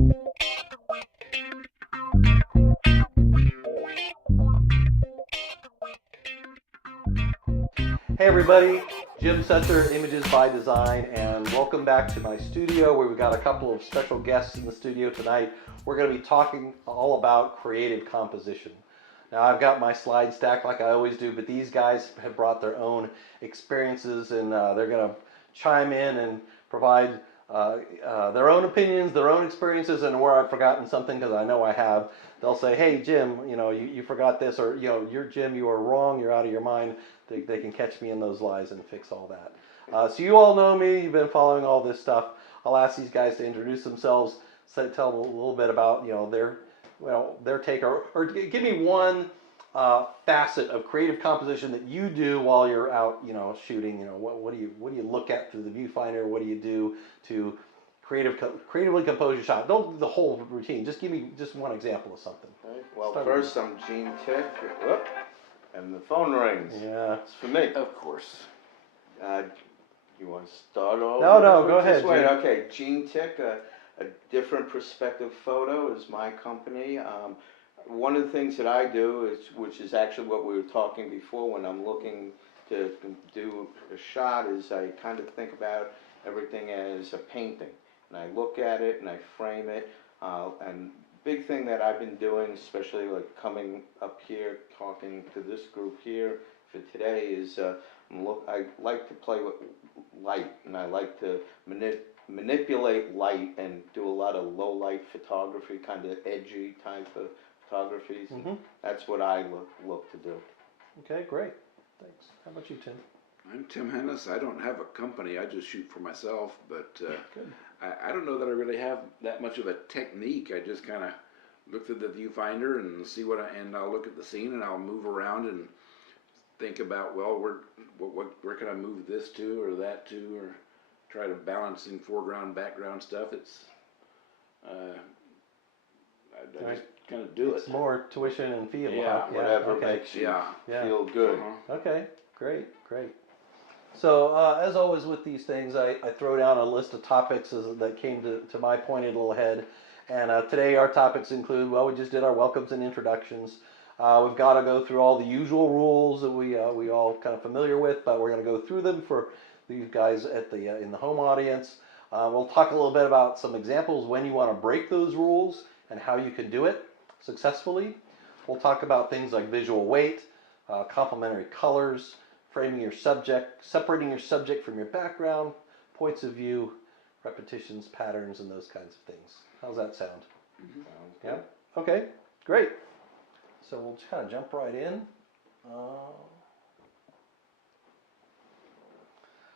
Hey everybody, Jim Setzer, Images by Design, and welcome back to my studio where we've got a couple of special guests in the studio tonight. We're going to be talking all about creative composition. Now I've got my slide stack like I always do, but these guys have brought their own experiences and they're going to chime in and provide their own opinions, their own experiences, and where I've forgotten something, because I know I have. They'll say, hey Jim, you forgot this, or you're Jim, you are wrong, you're out of your mind. They can catch me in those lies and fix all that. So you all know me, you've been following all this stuff. I'll ask these guys to introduce themselves, tell them a little bit about their take, or give me one facet of creative composition that you do while you're out shooting. What do you look at through the viewfinder? What do you do to creatively compose your shot? Don't do the whole routine. Just give me just one example of something. Right. Well, first I'm Gene Tick. Whoop. And the phone rings. Yeah. It's for me. Of course. You want to start off? No, go ahead. Wait, Gene. okay. Gene Tick, a different perspective photo is my company. One of the things that I do which is actually what we were talking before when I'm looking to do a shot, is I kind of think about everything as a painting. And I look at it and I frame it. And big thing that I've been doing, especially like coming up here, talking to this group here for today, is I like to play with light, and I like to manipulate light and do a lot of low light photography, kind of edgy type of photographies. Mm-hmm. That's what I look to do. Okay, great. Thanks. How about you, Tim? I'm Tim Hennis. I don't have a company. I just shoot for myself, but Good. I don't know that I really have that much of a technique. I just kind of look through the viewfinder and see and I'll look at the scene and I'll move around and think about, well, where can I move this to or that to, or try to balance in foreground, background stuff. It's I just kind of do It's it. more tuition and feel. Yeah, huh? Whatever Okay. makes you Yeah. feel good. Uh-huh. Okay, great. So as always with these things, I throw down a list of topics that came to my pointed little head. And today our topics include, well, we just did our welcomes and introductions. We've got to go through all the usual rules that we all kind of familiar with, but we're going to go through them for these guys at in the home audience. We'll talk a little bit about some examples when you want to break those rules and how you can do it successfully. We'll talk about things like visual weight, complementary colors, framing your subject, separating your subject from your background, points of view, repetitions, patterns, and those kinds of things. How's that sound? Mm-hmm. Yeah? Okay, great. So we'll just kind of jump right in.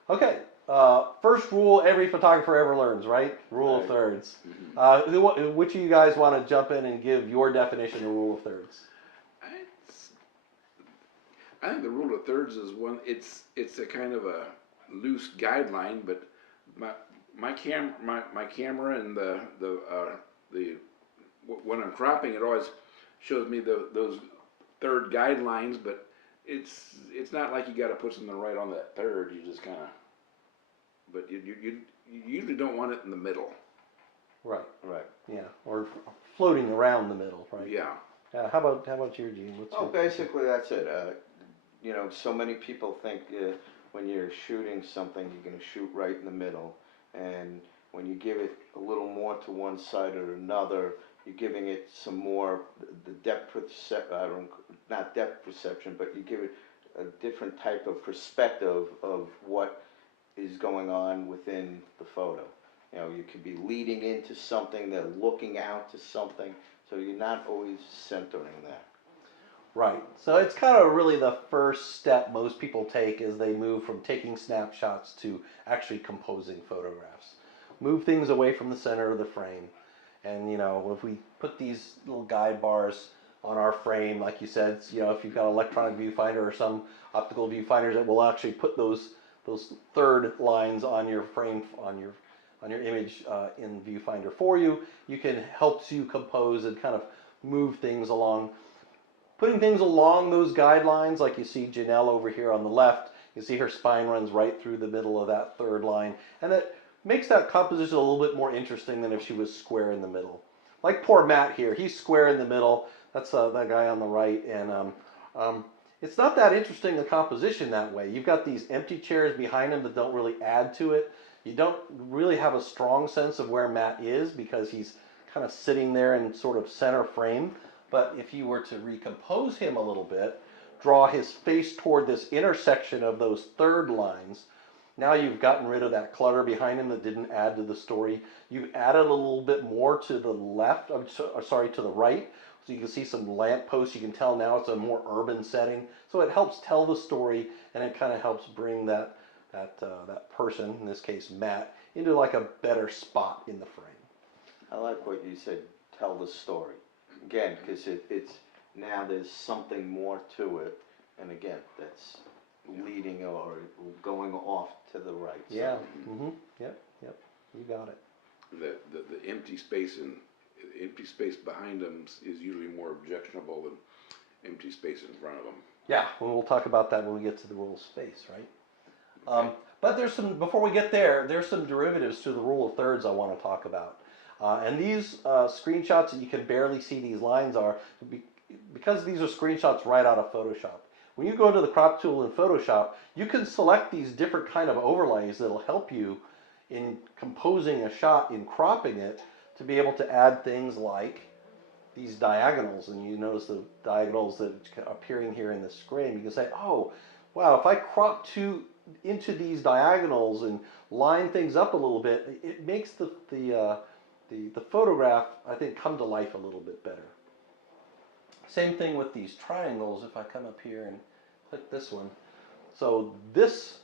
Okay, first rule every photographer ever learns, right? Rule of thirds. Which of you guys want to jump in and give your definition of rule of thirds? I think the rule of thirds is one. It's a kind of a loose guideline, but my camera and the when I'm cropping, it always shows me those third guidelines. But it's not like you got to put something right on that third. You just kind of. But you usually don't want it in the middle. Right. Right. Yeah, or floating around the middle, right? Yeah. How about your Gene? Basically that's it. So many people think when you're shooting something, you're going to shoot right in the middle, and when you give it a little more to one side or another, you're giving it some more the depth perception. Not depth perception, but you give it a different type of perspective of what is going on within the photo. You could be leading into something, they're looking out to something, so you're not always centering that. Right. So it's kind of really the first step most people take as they move from taking snapshots to actually composing photographs. Move things away from the center of the frame. And, if we put these little guide bars on our frame, like you said, if you've got an electronic viewfinder or some optical viewfinders that will actually put those third lines on your frame, on your image in viewfinder for you, you can help to compose and kind of move things along. Putting things along those guidelines, like you see Janelle over here on the left, you see her spine runs right through the middle of that third line, and that makes that composition a little bit more interesting than if she was square in the middle. Like poor Matt here, he's square in the middle. That's that guy on the right, and it's not that interesting the composition that way. You've got these empty chairs behind him that don't really add to it. You don't really have a strong sense of where Matt is because he's kind of sitting there in sort of center frame. But if you were to recompose him a little bit, draw his face toward this intersection of those third lines, now you've gotten rid of that clutter behind him that didn't add to the story. You've added a little bit more to the left, to the right. So you can see some lampposts. You can tell now it's a more urban setting. So it helps tell the story, and it kind of helps bring that person, in this case Matt, into like a better spot in the frame. I like what you said, tell the story. Again, because it's now there's something more to it, and again, that's leading or going off to the right. Yeah. Mm-hmm. Yep. You got it. The empty space behind them is usually more objectionable than empty space in front of them. Yeah, we'll talk about that when we get to the rule of space, right? But before we get there, there's some derivatives to the rule of thirds I want to talk about. And these screenshots that you can barely see these lines are, because these are screenshots right out of Photoshop. When you go to the crop tool in Photoshop, you can select these different kind of overlays that'll help you in composing a shot, in cropping it, to be able to add things like these diagonals. And you notice the diagonals that are appearing here in the screen. You can say, oh, wow, if I crop into these diagonals and line things up a little bit, it makes the photograph, I think, come to life a little bit better. Same thing with these triangles. If I come up here and click this one. So this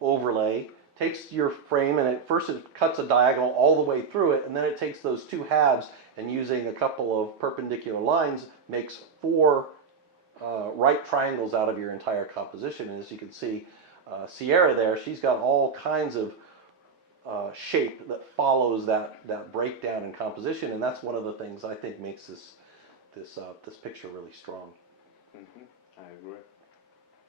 overlay takes your frame and first it cuts a diagonal all the way through it, and then it takes those two halves and using a couple of perpendicular lines makes 4 right triangles out of your entire composition. And as you can see, Sierra there, she's got all kinds of shape that follows that breakdown in composition, and that's one of the things I think makes this picture really strong. Mm-hmm. I agree.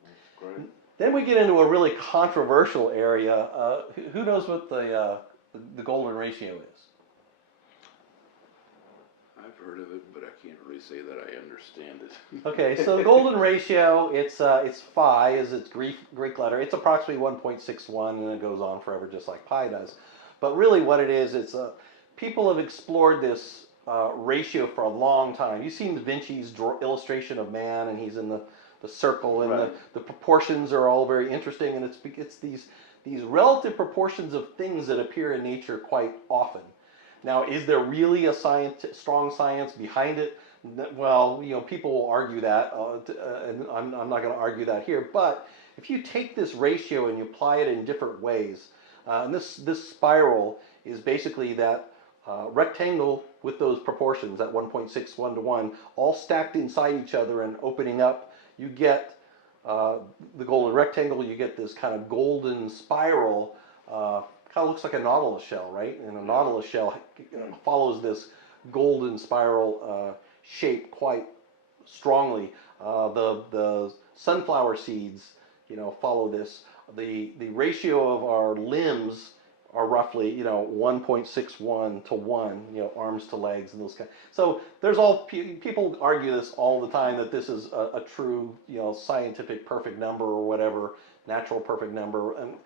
That's great. Then we get into a really controversial area. Who knows what the golden ratio is? I've heard of it, but I can't really say that I understand it. Okay, so the golden ratio, it's phi is its Greek letter. It's approximately 1.61, and it goes on forever just like pi does. But really what it is, people have explored this ratio for a long time. You've seen Da Vinci's illustration of man, and he's in the circle, and right. the proportions are all very interesting, and it's these relative proportions of things that appear in nature quite often. Now, is there really a strong science behind it? Well, people will argue that, and I'm not going to argue that here. But if you take this ratio and you apply it in different ways, and this spiral is basically that rectangle with those proportions, that 1.61 to 1, all stacked inside each other and opening up. You get the golden rectangle. You get this kind of golden spiral. Kind of looks like a nautilus shell, right? And a nautilus shell follows this golden spiral shape quite strongly. The sunflower seeds, follow this. The ratio of our limbs are roughly, 1.61 to 1, arms to legs and those kind. So there's people argue this all the time that this is a true, scientific perfect number or whatever, natural perfect number. And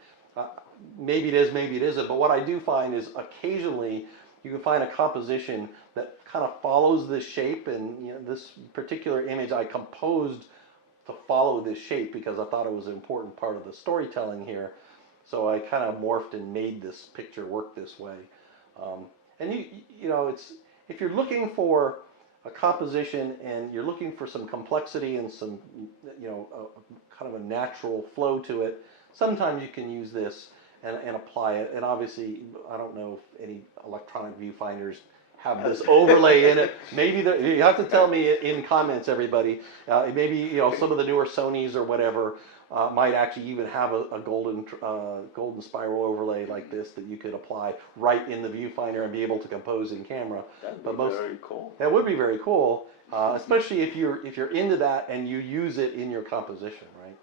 maybe it is, maybe it isn't. But what I do find is occasionally you can find a composition that kind of follows this shape. And this particular image I composed to follow this shape because I thought it was an important part of the storytelling here. So I kind of morphed and made this picture work this way. And it's if you're looking for a composition and you're looking for some complexity and some, kind of a natural flow to it, sometimes you can use this and apply it. And obviously, I don't know if any electronic viewfinders have this overlay in it. Maybe you have to tell me in comments, everybody. Maybe some of the newer Sonys or whatever might actually even have a golden spiral overlay like this that you could apply right in the viewfinder and be able to compose in camera. That'd be very cool. That would be very cool, especially if you're into that and you use it in your composition, right?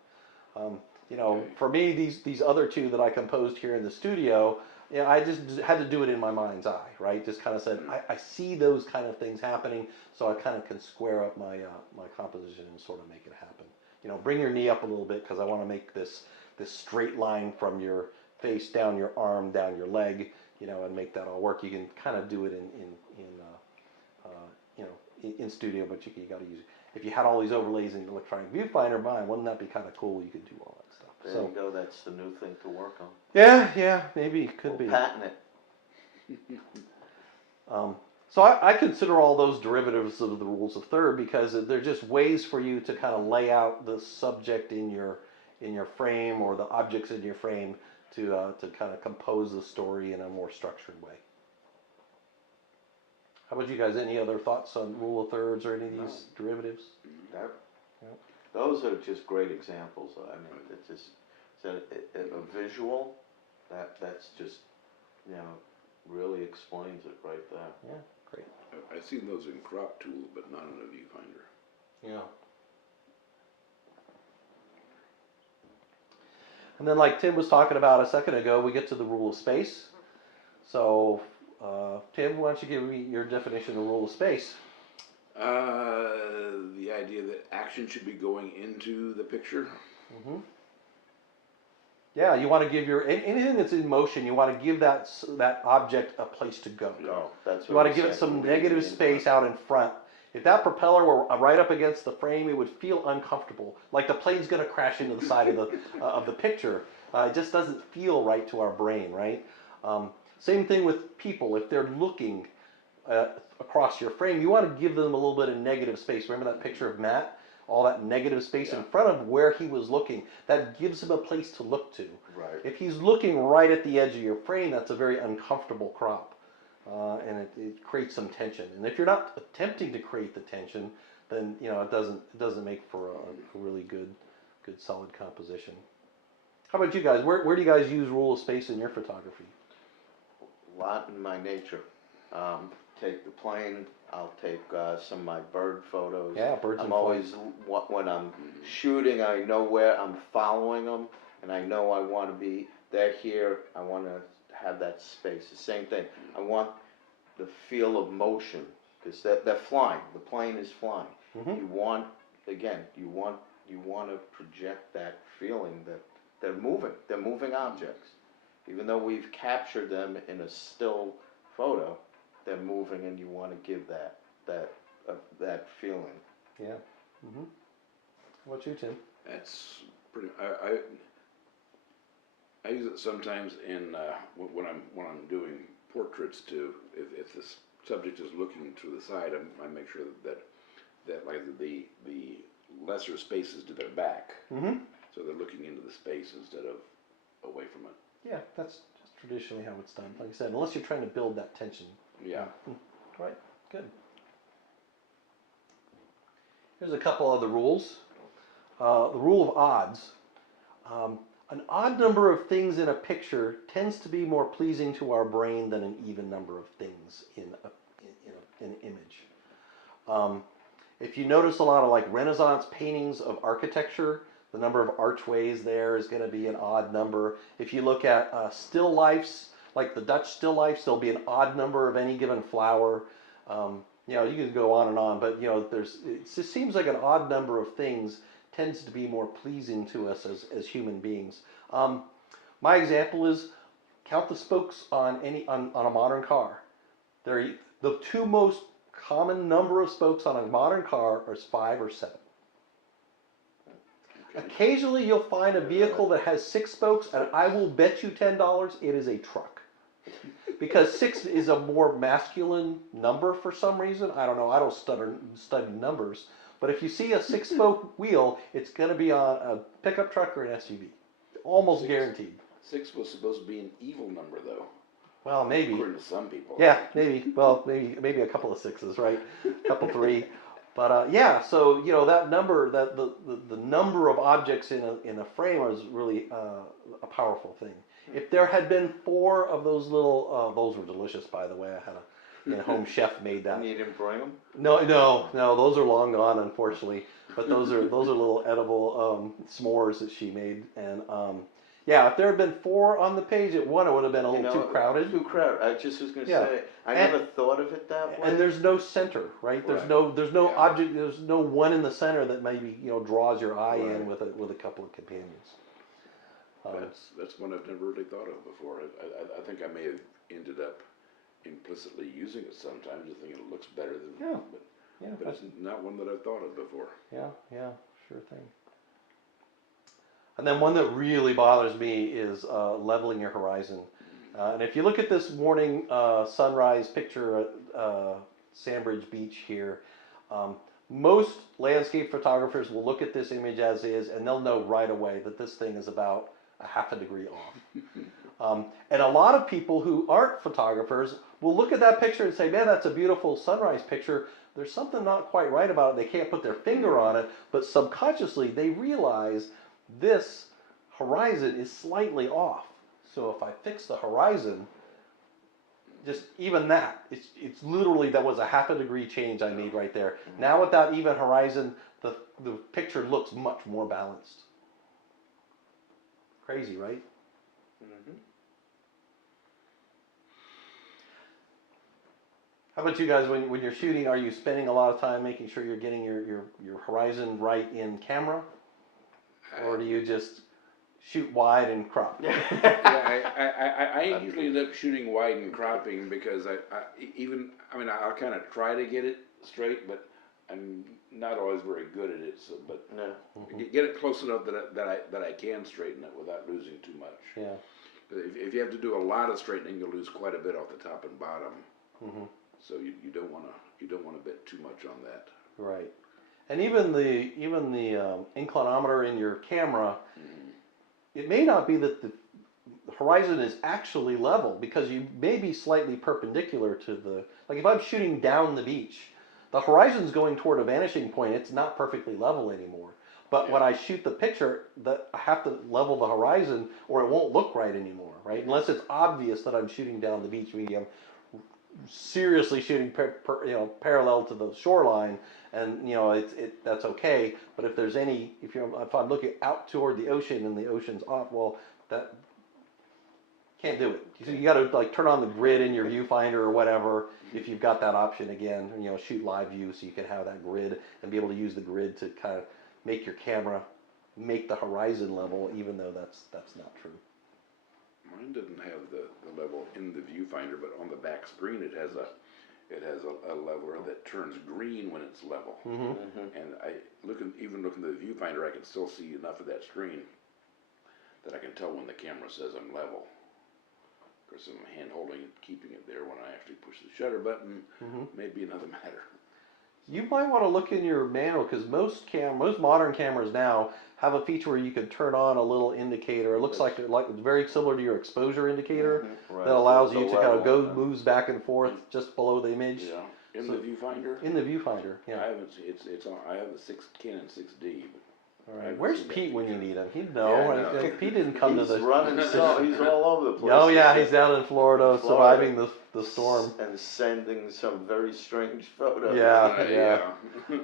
For me, these other two that I composed here in the studio, Yeah, I just had to do it in my mind's eye, right? Just kind of said, I see those kind of things happening, so I kind of can square up my composition and sort of make it happen. Bring your knee up a little bit because I want to make this straight line from your face down your arm, down your leg, and make that all work. You can kind of do it in studio, but you got to use it. If you had all these overlays in electronic viewfinder, wouldn't that be kind of cool? You could do all that stuff. There you go. That's the new thing to work on. Yeah, maybe it could be. Patent it. So I consider all those derivatives of the rules of third because they're just ways for you to kind of lay out the subject in your frame or the objects in your frame to kind of compose the story in a more structured way. How about you guys? Any other thoughts on rule of thirds or any of these derivatives? That, those are just great examples. I mean, it's just a visual that's just really explains it right there. Yeah, great. I've seen those in crop tool, but not in a viewfinder. Yeah. And then, like Tim was talking about a second ago, we get to the rule of space. So, Tim, why don't you give me your definition of rule of space? The idea that action should be going into the picture. Mm-hmm. Yeah, you want to give anything that's in motion. You want to give that object a place to go. No, that's what You want to we give it said. some negative space out in front. If that propeller were right up against the frame, it would feel uncomfortable, like the plane's going to crash into the side of the picture. It just doesn't feel right to our brain, right? Same thing with people. If they're looking across your frame, you want to give them a little bit of negative space. Remember that picture of Matt? All that negative space in front of where he was looking. That gives him a place to look to. Right. If he's looking right at the edge of your frame, that's a very uncomfortable crop. And it creates some tension. And if you're not attempting to create the tension, then it doesn't make for a really good solid composition. How about you guys? Where do you guys use rule of space in your photography? A lot in my nature. Take the plane. I'll take some of my bird photos. Yeah, birds I'm and always when I'm shooting, I know where I'm following them, and I know I want to be. They're here. I want to have that space. The same thing. I want the feel of motion because they're flying. The plane is flying. Mm-hmm. You want to project that feeling that they're moving. They're moving objects, even though we've captured them in a still photo. They're moving, and you want to give that feeling. Yeah. Mm-hmm. How about you, Tim? That's pretty. I use it sometimes in when I'm doing portraits too. If the subject is looking to the side, I make sure that like the lesser space is to their back, Mm-hmm. so they're looking into the space instead of away from it. Yeah, that's just traditionally how it's done. Like I said, unless you're trying to build that tension. Yeah. Right. Good. Here's a couple other rules. The rule of odds. An odd number of things in a picture tends to be more pleasing to our brain than an even number of things in an image. If you notice a lot of like Renaissance paintings of architecture, the number of archways there is going to be an odd number. If you look at still lifes, like the Dutch still lifes, there'll be an odd number of any given flower. You can go on and on, but it just seems like an odd number of things tends to be more pleasing to us as human beings. My example is count the spokes on a modern car. The two most common number of spokes on a modern car are 5 or 7. Occasionally you'll find a vehicle that has 6 spokes, and I will bet you $10 it is a truck. Because 6 is a more masculine number for some reason. I don't know, I don't study numbers. But if you see a 6-spoke wheel, it's going to be on a pickup truck or an SUV. Almost guaranteed. 6 was supposed to be an evil number, though. Well, maybe. According to some people. Yeah, maybe. Well, maybe a couple of 6s, right? A couple 3. But yeah, so that number, that the number of objects in a frame is really a powerful thing. If there had been 4 of those little, those were delicious, by the way. I had a in-home chef made that. And you didn't bring them? No, those are long gone, unfortunately. But those are little edible s'mores that she made, and Yeah, if there had been 4 on the page at one, it would have been a little too crowded. Too crowded. I just was gonna Yeah. say, I And- never thought of it that way. And there's no center, right? There's Right. no Yeah. object. There's no one in the center that maybe draws your eye in Right. with a couple of companions. That's one I've never really thought of before. I think I may have ended up implicitly using it sometimes, just thinking it looks better than. Yeah. But, Yeah, but it's not one that I've thought of before. yeah, sure thing. And then one that really bothers me is leveling your horizon. And if you look at this morning sunrise picture at Sandbridge Beach here, most landscape photographers will look at this image as is, and they'll know right away that this thing is about a half a degree off. And a lot of people who aren't photographers will look at that picture and say, man, that's a beautiful sunrise picture. There's something not quite right about it. They can't put their finger on it, but subconsciously they realize this horizon is slightly off. So if I fix the horizon, just even that, it's literally, that was a half a degree change I made right there. Now with that even horizon, the picture looks much more balanced. Crazy, right? Mhm. How about you guys, when you're shooting, are you spending a lot of time making sure you're getting your horizon right in camera? Or do you just shoot wide and crop? Yeah, I usually end up shooting wide and cropping because I'll kind of try to get it straight, but I'm not always very good at it. So, but No. get it close enough that I can straighten it without losing too much. Yeah. If you have to do a lot of straightening, you'll lose quite a bit off the top and bottom. Mm-hmm. So you don't want to bet too much on that. Right. And even the inclinometer in your camera, it may not be that the horizon is actually level, because you may be slightly perpendicular to the, like if I'm shooting down the beach, the horizon's going toward a vanishing point, it's not perfectly level anymore. But when I shoot the picture, that I have to level the horizon or it won't look right anymore, right? Unless it's obvious that I'm shooting down the beach, maybe I'm seriously shooting parallel to the shoreline, and that's okay. But if there's if I'm looking out toward the ocean and the ocean's off, well, that can't do it. So you got to like turn on the grid in your viewfinder or whatever if you've got that option again. Shoot live view so you can have that grid and be able to use the grid to kind of make your camera make the horizon level, even though that's not true. Mine doesn't have the level in the viewfinder, but on the back screen it has a leveler that turns green when it's level. Mm-hmm. And even looking at the viewfinder, I can still see enough of that screen that I can tell when the camera says I'm level. Of course, I'm hand holding it, keeping it there. When I actually push the shutter button, may be another matter. You might want to look in your manual, because most modern cameras now have a feature where you can turn on a little indicator. It looks like it's very similar to your exposure indicator Right. that allows So you it's to a kind of level, go moves back and forth just below the image. Yeah, in So- the viewfinder. In the viewfinder, I yeah. haven't. It's on. I have the Canon 6D. All I right. haven't Where's seen that Pete when you picture. need him? He'd know. Yeah, I right? know. Pete didn't come He's to the. running, he's all over the place. Oh yeah, he's down in Florida, Florida. surviving the storm. And sending some very strange photos. Yeah.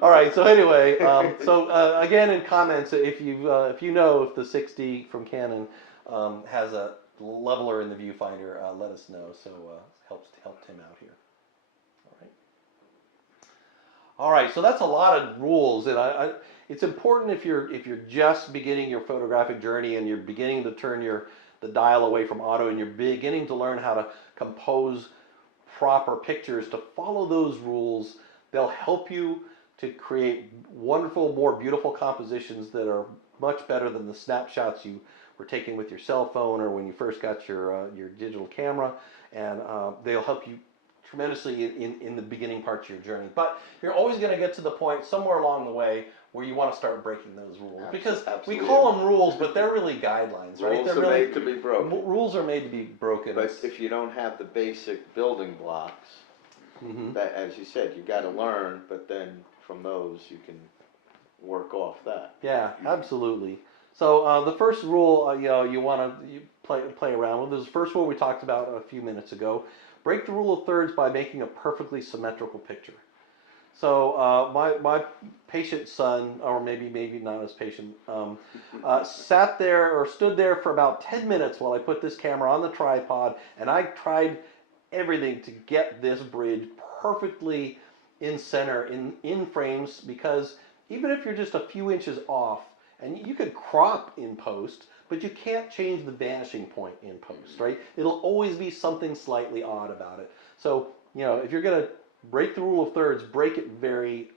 All right. So anyway, again in comments, if you know if the 6D from Canon has a leveler in the viewfinder, let us know. So helped him out here. All right. So that's a lot of rules, and it's important if you're just beginning your photographic journey and you're beginning to turn the dial away from auto and you're beginning to learn how to compose proper pictures, to follow those rules. They'll help you to create wonderful, more beautiful compositions that are much better than the snapshots you were taking with your cell phone or when you first got your digital camera, and they'll help you tremendously in the beginning parts of your journey. But you're always going to get to the point somewhere along the way where you want to start breaking those rules, because Absolutely. we call them rules, but they're really guidelines, right? Rules They're are really, made to be broken. rules are made to be broken. But if you don't have the basic building blocks, that, as you said, you got to learn. But then from those, you can work off that. Yeah, absolutely. So the first rule, you want to play around with. This is the first rule we talked about a few minutes ago. Break the rule of thirds by making a perfectly symmetrical picture. So my patient son, or maybe not as patient, sat there or stood there for about 10 minutes while I put this camera on the tripod, and I tried everything to get this bridge perfectly in center, in frames, because even if you're just a few inches off, and you could crop in post, but you can't change the vanishing point in post, right? It'll always be something slightly odd about it. So, if you're going to break the rule of thirds, break it very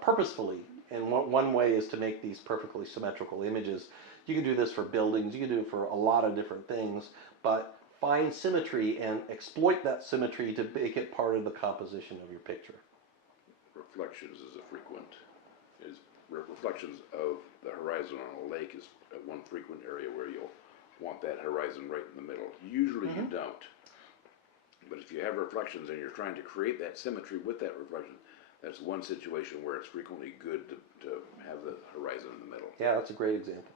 purposefully. And one way is to make these perfectly symmetrical images. You can do this for buildings, you can do it for a lot of different things, but find symmetry and exploit that symmetry to make it part of the composition of your picture. Reflections is reflections of the horizon on a lake is one frequent area where you'll want that horizon right in the middle. Usually you don't. But if you have reflections and you're trying to create that symmetry with that reflection, that's one situation where it's frequently good to have the horizon in the middle. Yeah, that's a great example.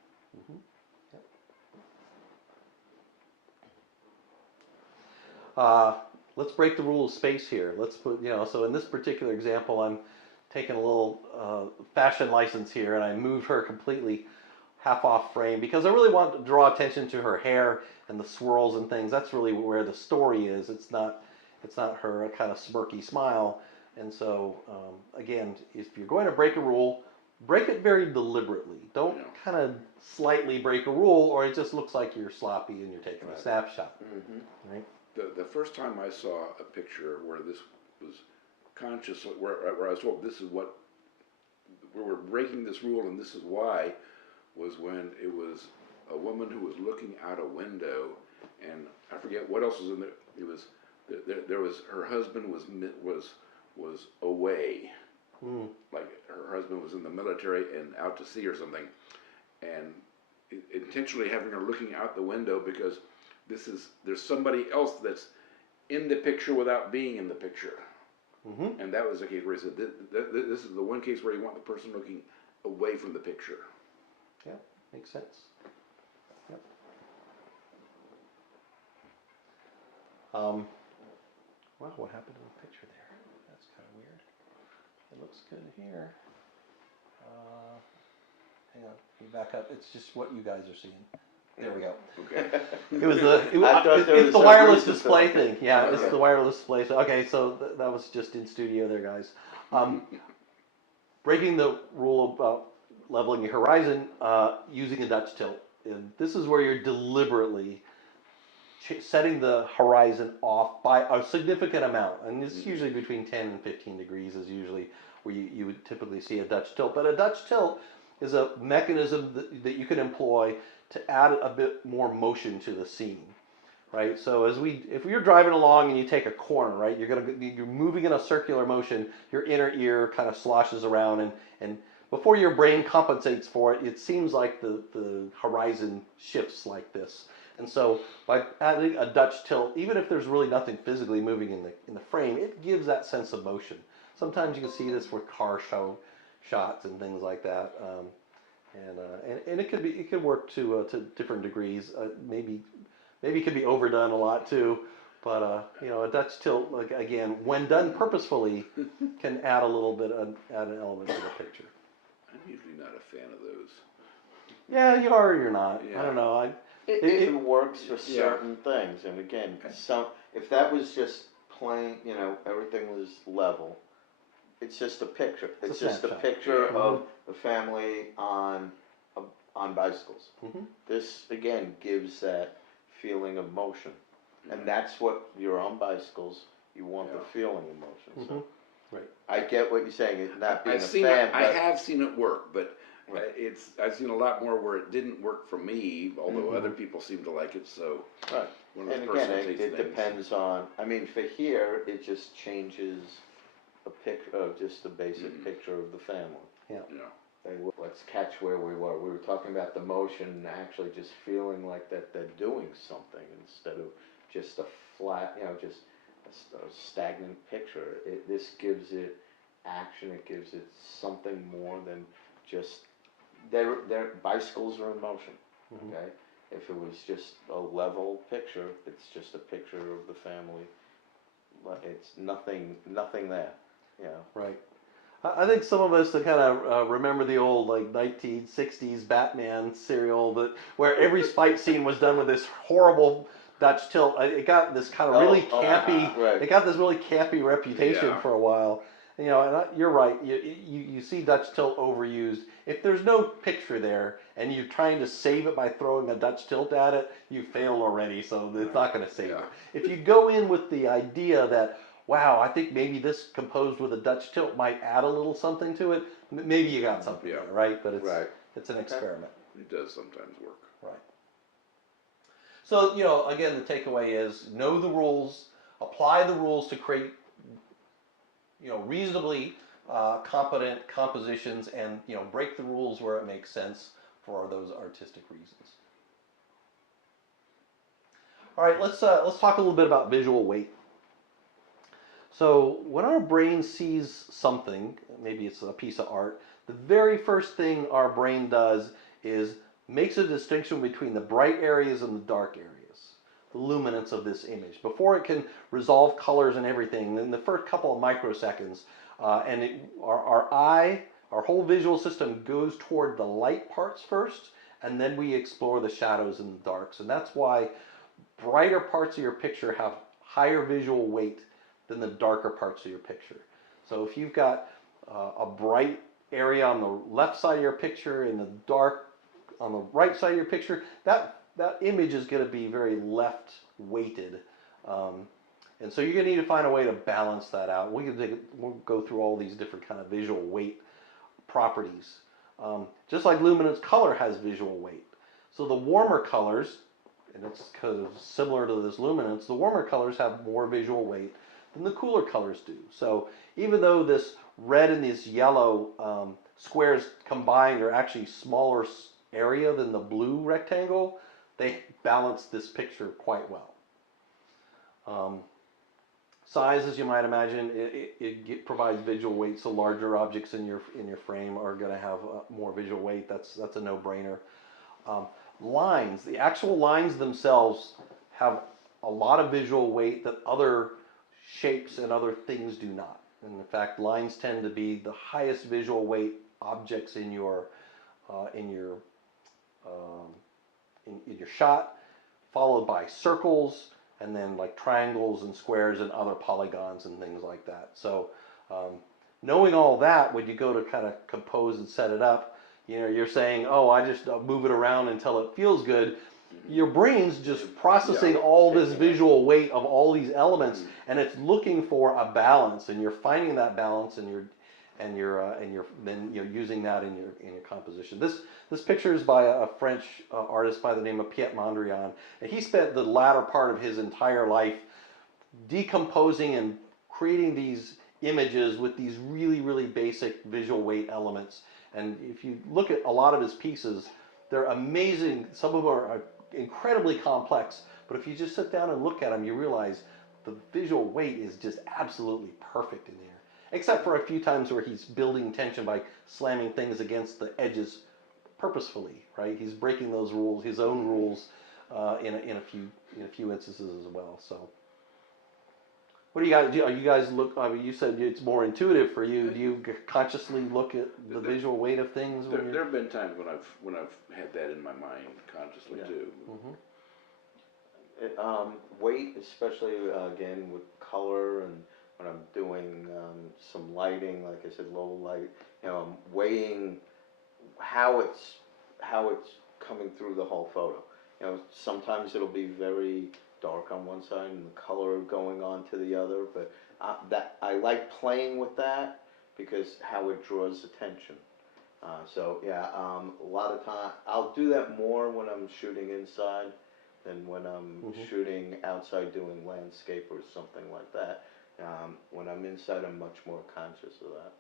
Let's break the rule of space here. Let's put, so in this particular example, I'm taking a little fashion license here, and I moved her completely half off frame because I really want to draw attention to her hair and the swirls and things. That's really where the story is. It's not her kind of smirky smile. And so, again, if you're going to break a rule, break it very deliberately. Don't kind of slightly break a rule, or it just looks like you're sloppy and you're taking a snapshot. Right? The first time I saw a picture where this was conscious, where I was told this is where we're breaking this rule and this is why, was when it was a woman who was looking out a window, and I forget what else was in there. It was there was her husband was away, like her husband was in the military and out to sea or something, and intentionally having her looking out the window because there's somebody else that's in the picture without being in the picture. And that was the case where he said, this is the one case where you want the person looking away from the picture. Yeah, makes sense. Yep. Wow, what happened to the picture there? That's kind of weird. It looks good here. Hang on, let me back up. It's just what you guys are seeing. There we go. Okay. It's the wireless display thing. Yeah, it's the wireless display. So, okay, so that was just in studio there, guys. Breaking the rule about leveling your horizon using a Dutch tilt. And this is where you're deliberately setting the horizon off by a significant amount. And it's usually between 10 and 15 degrees is usually where you would typically see a Dutch tilt. But a Dutch tilt is a mechanism that you can employ to add a bit more motion to the scene, right? So if you're driving along and you take a corner, right, you're moving in a circular motion. Your inner ear kind of sloshes around, and before your brain compensates for it, it seems like the horizon shifts like this. And so by adding a Dutch tilt, even if there's really nothing physically moving in the frame, it gives that sense of motion. Sometimes you can see this with car shots and things like that. And it could work to different degrees. Maybe it could be overdone a lot too. But a Dutch tilt, like, again, when done purposefully, can add a little bit, add an element to the picture. I'm usually not a fan of those. Yeah, you are or you're not. Yeah. I don't know. It works for certain things, and again, if that was just plain, everything was level, it's just a picture. It's just a picture of a family on bicycles. This again gives that feeling of motion, and that's what you're on bicycles. You want the feeling of motion. So. Right. I get what you're saying. It's not being I have seen it work, but I've seen a lot more where it didn't work for me, although other people seem to like it. So right. And again, it depends on. I mean, for here, it just changes a picture, just a basic picture of the family. Yeah. Let's catch where we were. We were talking about the motion, actually just feeling like that they're doing something instead of just a flat, just a stagnant picture. This gives it action. It gives it something more than just their bicycles are in motion. Okay, if it was just a level picture, it's just a picture of the family. It's nothing there. you know. Right. I think some of us that kind of remember the old like 1960s Batman serial where every fight scene was done with this horrible Dutch tilt. It got this kind of really campy. Right. It got this really campy reputation Yeah. for a while. You know, and you're right. You see Dutch tilt overused. If there's no picture there and you're trying to save it by throwing a Dutch tilt at it, you failed already. So it's not going to save Yeah. it. If you go in with the idea that, wow, I think maybe this composed with a Dutch tilt might add a little something to it, maybe you got something Yeah. there, right? But Right. it's an experiment. It does sometimes work. Right. So, you know, again, the takeaway is know the rules, apply the rules to create, you know, reasonably competent compositions, and, you know, break the rules where it makes sense for those artistic reasons. All right, let's talk a little bit about visual weight. So when our brain sees something, maybe it's a piece of art, the very first thing our brain does is makes a distinction between the bright areas and the dark areas, the luminance of this image. Before it can resolve colors and everything, in the first couple of microseconds, our eye, our whole visual system goes toward the light parts first, and then we explore the shadows and the darks. And that's why brighter parts of your picture have higher visual weight than the darker parts of your picture. So if you've got a bright area on the left side of your picture and the dark on the right side of your picture, that image is going to be very left weighted. And so you're going to need to find a way to balance that out. We'll go through all these different kind of visual weight properties. Just like luminance, color has visual weight. So the warmer colors, and it's kind of similar to this luminance, the warmer colors have more visual weight than the cooler colors do. So even though this red and this yellow squares combined are actually smaller area than the blue rectangle, they balance this picture quite well. Size, as you might imagine, it provides visual weight, so larger objects in your frame are going to have more visual weight. That's a no-brainer. Lines, the actual lines themselves have a lot of visual weight that other shapes and other things do not. And in fact, lines tend to be the highest visual weight objects in your shot, followed by circles, and then like triangles and squares and other polygons and things like that. So knowing all that, when you go to kind of compose and set it up, you know, you're saying, oh, I just move it around until it feels good. Your brain's just processing all this visual weight of all these elements, and it's looking for a balance, and you're finding that balance, and you're using that in your composition. This picture is by a French artist by the name of Piet Mondrian, and he spent the latter part of his entire life decomposing and creating these images with these really, really basic visual weight elements. And if you look at a lot of his pieces, they're amazing. Some of them are incredibly complex, but if you just sit down and look at them, you realize the visual weight is just absolutely perfect in there. Except for a few times where he's building tension by slamming things against the edges purposefully, right? He's breaking those rules, his own rules, in a few instances as well. So, what do you guys do? Are you guys look? I mean, you said it's more intuitive for you. Do you consciously look at the visual weight of things? There have been times when I've had that in my mind consciously too. Mm-hmm. Weight, especially again with color, and when I'm doing some lighting, like I said, low light, you know, I'm weighing how it's coming through the whole photo. You know, sometimes it'll be very dark on one side and the color going on to the other, but that I like playing with that because how it draws attention. So yeah, a lot of time I'll do that more when I'm shooting inside than when I'm shooting outside doing landscape or something like that. When I'm inside, I'm much more conscious of that.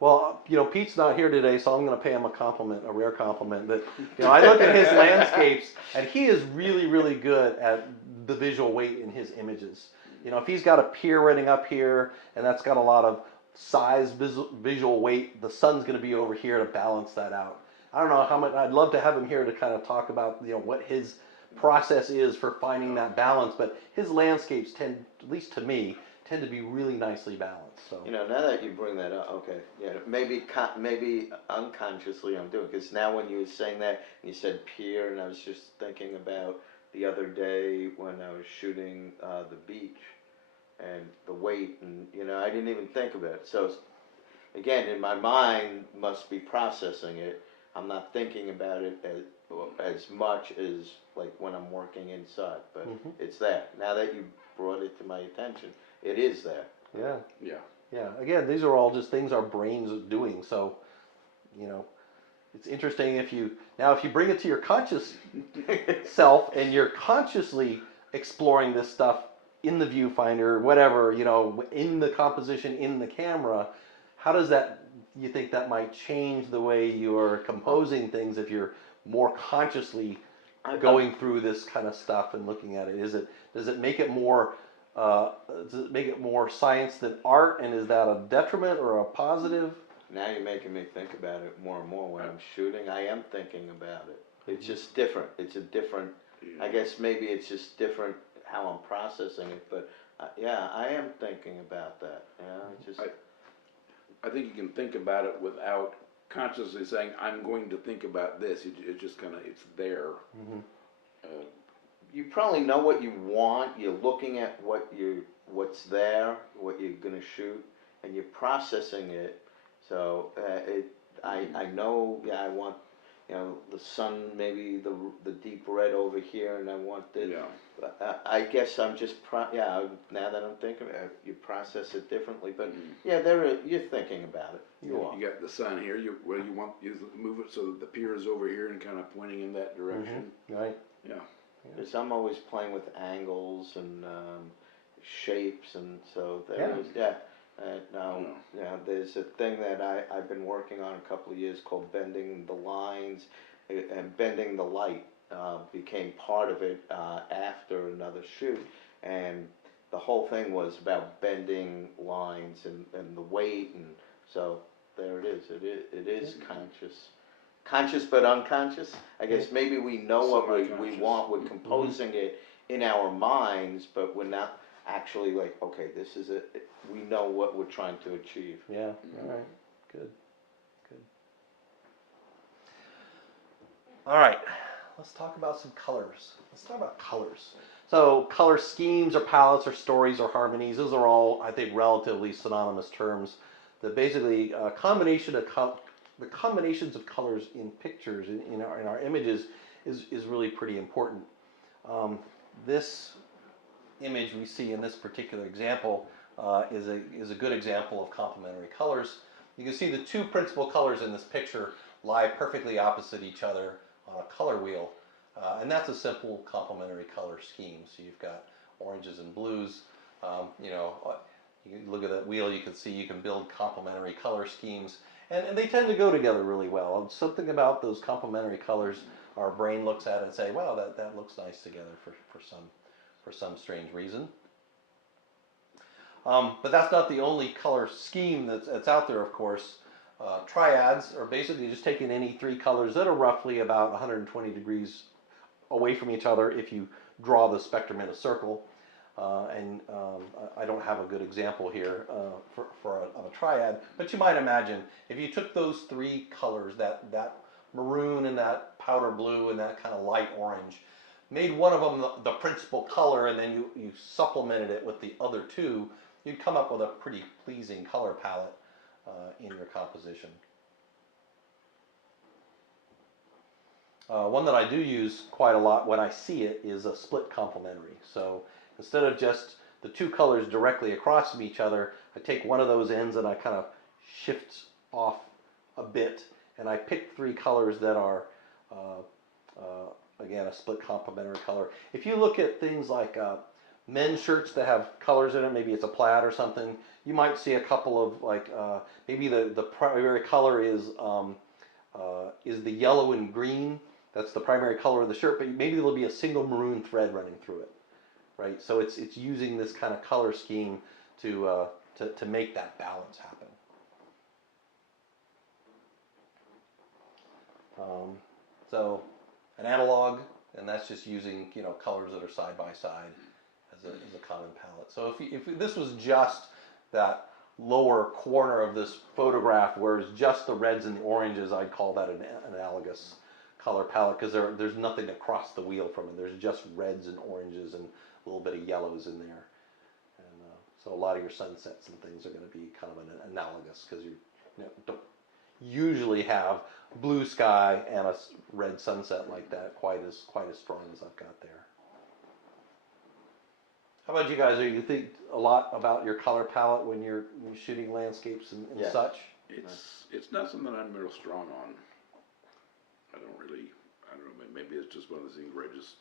Well, you know, Pete's not here today, so I'm going to pay him a compliment, a rare compliment. That, you know, I look at his landscapes, and he is really, really good at the visual weight in his images. You know, if he's got a pier running up here, and that's got a lot of size, visual weight, the sun's going to be over here to balance that out. I don't know how much. I'd love to have him here to kind of talk about, you know, what his process is for finding that balance. But his landscapes tend, at least to me, tend to be really nicely balanced. So You know, now that you bring that up, okay, yeah, maybe unconsciously I'm doing, because now when you were saying that, you said pier, and I was just thinking about the other day when I was shooting the beach and the weight, and you know, I didn't even think of it. So again, in my mind, must be processing it. I'm not thinking about it as much as like when I'm working inside, but it's there. Now that you brought it to my attention, it is there. yeah. Yeah. Yeah, again, these are all just things our brains are doing. So, you know, it's interesting if you bring it to your conscious self and you're consciously exploring this stuff in the viewfinder, whatever, you know, in the composition, in the camera, how does that, you think that might change the way you're composing things if you're more consciously going through this kind of stuff and looking at it? Does it make it more science than art, and is that a detriment or a positive? Now you're making me think about it more and more when I'm shooting. I am thinking about it. It's just different. It's a different, I guess maybe it's just different how I'm processing it, but yeah, I am thinking about that. Yeah, it's just. I think you can think about it without consciously saying, I'm going to think about this. It just kind of, it's there. You probably know what you want. You're looking at what's there, what you're gonna shoot, and you're processing it. So I know. Yeah, I want, you know, the sun, maybe the deep red over here, and I want the. Yeah. I guess I'm just now that I'm thinking about it, you process it differently. But yeah, you're thinking about it. You are. You got the sun here. You want you move it so that the pier is over here and kind of pointing in that direction. Right. Yeah. Because I'm always playing with angles and shapes, and so there is, now, there's a thing that I've been working on a couple of years called bending the lines, and bending the light became part of it after another shoot, and the whole thing was about bending lines and the weight, and so there it is. It is conscious but unconscious. I guess maybe we know what we want. We're composing it in our minds, but we're not actually like, okay, this is it. We know what we're trying to achieve. Yeah. All right. Good. All right. Let's talk about some colors. Let's talk about colors. So color schemes or palettes or stories or harmonies, those are all, I think, relatively synonymous terms. That basically the combinations of colors in pictures, in our images, is really pretty important. This image we see in this particular example is a good example of complementary colors. You can see the two principal colors in this picture lie perfectly opposite each other on a color wheel, and that's a simple complementary color scheme. So you've got oranges and blues. You know, you look at that wheel, you can see you can build complementary color schemes, and they tend to go together really well. Something about those complementary colors, our brain looks at it and say, wow, that looks nice together for some strange reason. But that's not the only color scheme that's out there, of course. Triads are basically just taking any three colors that are roughly about 120 degrees away from each other if you draw the spectrum in a circle. I don't have a good example here of a triad, but you might imagine if you took those three colors, that maroon and that powder blue and that kind of light orange, made one of them the principal color, and then you supplemented it with the other two, you'd come up with a pretty pleasing color palette in your composition. One that I do use quite a lot when I see it is a split complementary. So instead of just the two colors directly across from each other, I take one of those ends and I kind of shift off a bit, and I pick three colors that are again, a split complementary color. If you look at things like men's shirts that have colors in it, maybe it's a plaid or something, you might see a couple of like, maybe the primary color is the yellow and green. That's the primary color of the shirt, but maybe there'll be a single maroon thread running through it, right? So it's using this kind of color scheme to make that balance happen. So an analog, and that's just using, you know, colors that are side by side as a common palette. So if this was just that lower corner of this photograph where it's just the reds and the oranges, I'd call that an analogous color palette because there's nothing across the wheel from it. There's just reds and oranges and a little bit of yellows in there. And so a lot of your sunsets and things are going to be kind of an analogous because you don't usually have blue sky and a red sunset like that quite as strong as I've got there. How about you guys? Do you think a lot about your color palette when you're shooting landscapes and Yes. such? It's not something I'm real strong on. I don't know, maybe it's just one of those things where I just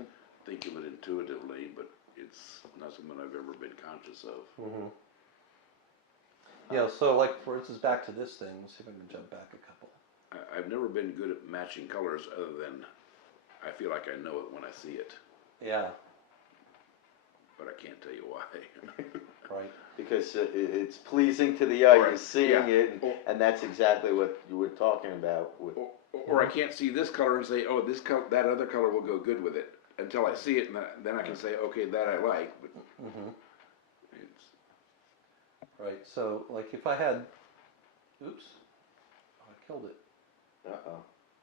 think of it intuitively, but it's not something I've ever been conscious of. Mm-hmm. Yeah, so like for instance, back to this thing, let's see if I can jump back a couple. I've never been good at matching colors other than I feel like I know it when I see it, Yeah, but I can't tell you why. right. Because it's pleasing to the eye, Right, you're seeing yeah. it, and that's exactly what you were talking about with. Or I can't see this color and say, oh, that other color will go good with it until I see it, and then I can say, okay, that I like. But Mm-hmm. it's, Right. So like if I had, oops, oh, I killed it. Uh-oh.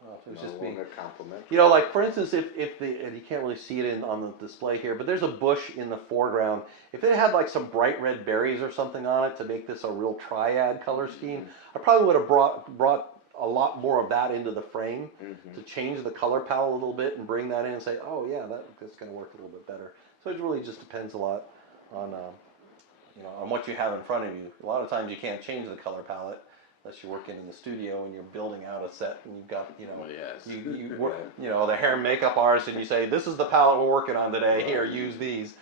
Oh, it was No just me. longer compliment. You know, like for instance, if the and you can't really see it on the display here, but there's a bush in the foreground. If it had like some bright red berries or something on it to make this a real triad color scheme, I probably would have brought a lot more of that into the frame to change the color palette a little bit and bring that in and say, oh yeah, that's going to work a little bit better. So it really just depends a lot on on what you have in front of you. A lot of times you can't change the color palette unless you're working in the studio and you're building out a set and you've got well, yes. you work, the hair and makeup artist, and you say, this is the palette we're working on today, here, use these.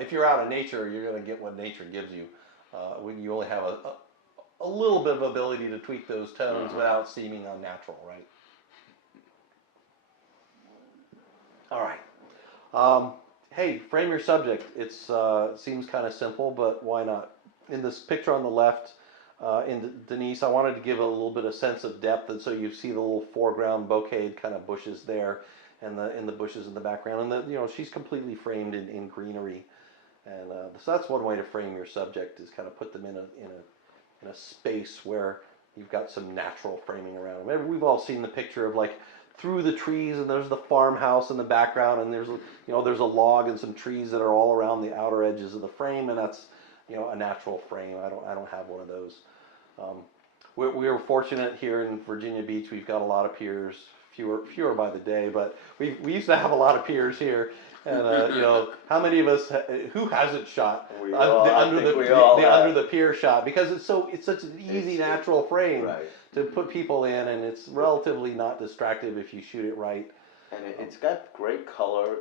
If you're out of nature, you're going to get what nature gives you. When you only have a little bit of ability to tweak those tones without seeming unnatural, right? All right. Hey, frame your subject. It's seems kind of simple, but why not? In this picture on the left, Denise, I wanted to give a little bit of sense of depth, and so you see the little foreground bokeh kind of bushes there, and the bushes in the background, and she's completely framed in greenery, and so that's one way to frame your subject is kind of put them in a space where you've got some natural framing around them. We've all seen the picture of like through the trees, and there's the farmhouse in the background, and there's a log and some trees that are all around the outer edges of the frame, and that's a natural frame. I don't have one of those. We're fortunate here in Virginia Beach. We've got a lot of piers, fewer by the day, but we used to have a lot of piers here. And how many of us who hasn't shot the under the pier shot, because it's such an easy natural frame to put people in, and it's relatively not distractive if you shoot it right. And it's got great color,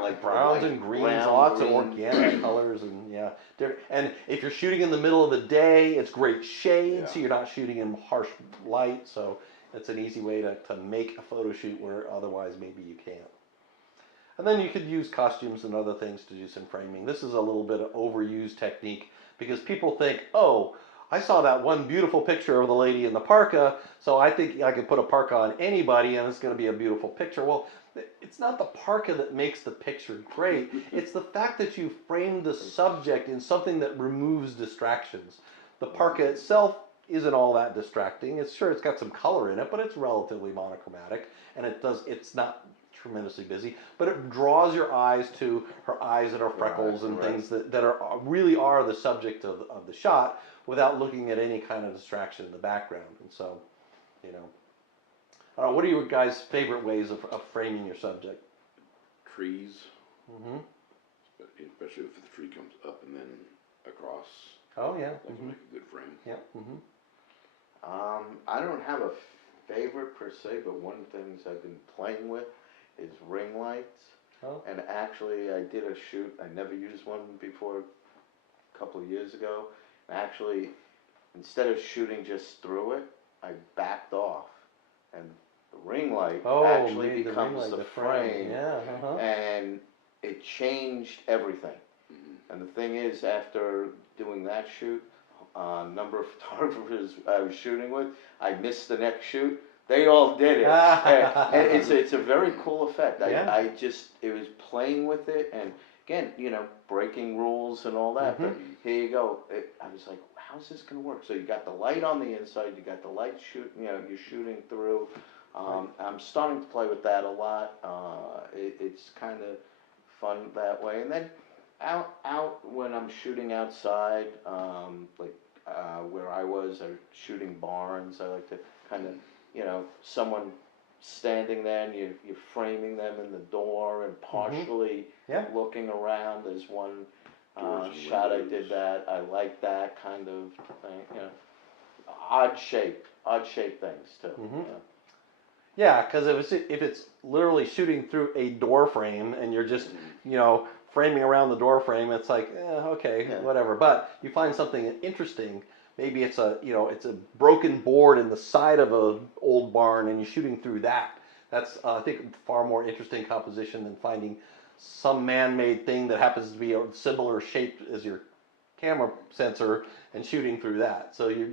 Like browns and greens, lots of organic colors, and and if you're shooting in the middle of the day, it's great shade, so you're not shooting in harsh light, so it's an easy way to make a photo shoot where otherwise maybe you can't. And then you could use costumes and other things to do some framing. This is a little bit of overused technique because people think, oh, I saw that one beautiful picture of the lady in the parka, so I think I could put a parka on anybody and it's going to be a beautiful picture. Well, it's not the parka that makes the picture great. It's the fact that you framed the subject in something that removes distractions. The parka itself isn't all that distracting. It's got some color in it, but it's relatively monochromatic, and it's not tremendously busy, but it draws your eyes to her eyes that are freckles and things that really are the subject of the shot without looking at any kind of distraction in the background. And so, what are your guys' favorite ways of framing your subject? Trees, Mm-hmm. especially if the tree comes up and then across. Oh yeah. That can make a good frame. Yep. Mm-hmm. I don't have a favorite per se, but one of the things I've been playing with is ring lights. Oh. And actually I did a shoot, I never used one before a couple of years ago. Actually, instead of shooting just through it, I backed off, and the ring light actually becomes the frame, and it changed everything. And the thing is, after doing that shoot, a number of photographers I was shooting with, I missed the next shoot. They all did it, and it's a very cool effect. It was playing with it, and again, you know, breaking rules and all that. But here you go. I was like, how's this gonna work? So you got the light on the inside, you got the light you're shooting through. I'm starting to play with that a lot. It's kind of fun that way. And then out when I'm shooting outside, like where I was shooting barns. I like to kind of, you know, someone standing there and you're framing them in the door and partially Yeah. looking around. There's one Doors and shot I windows. did that. I like that kind of thing. You know, odd shape things too. Mhm. You know. Yeah, because if it's literally shooting through a door frame and you're just, you know, framing around the door frame, it's like, okay, Yeah. whatever. But you find something interesting. Maybe it's it's a broken board in the side of a old barn, and you're shooting through that. That's I think far more interesting composition than finding some man-made thing that happens to be a similar shape as your camera sensor and shooting through that. So you're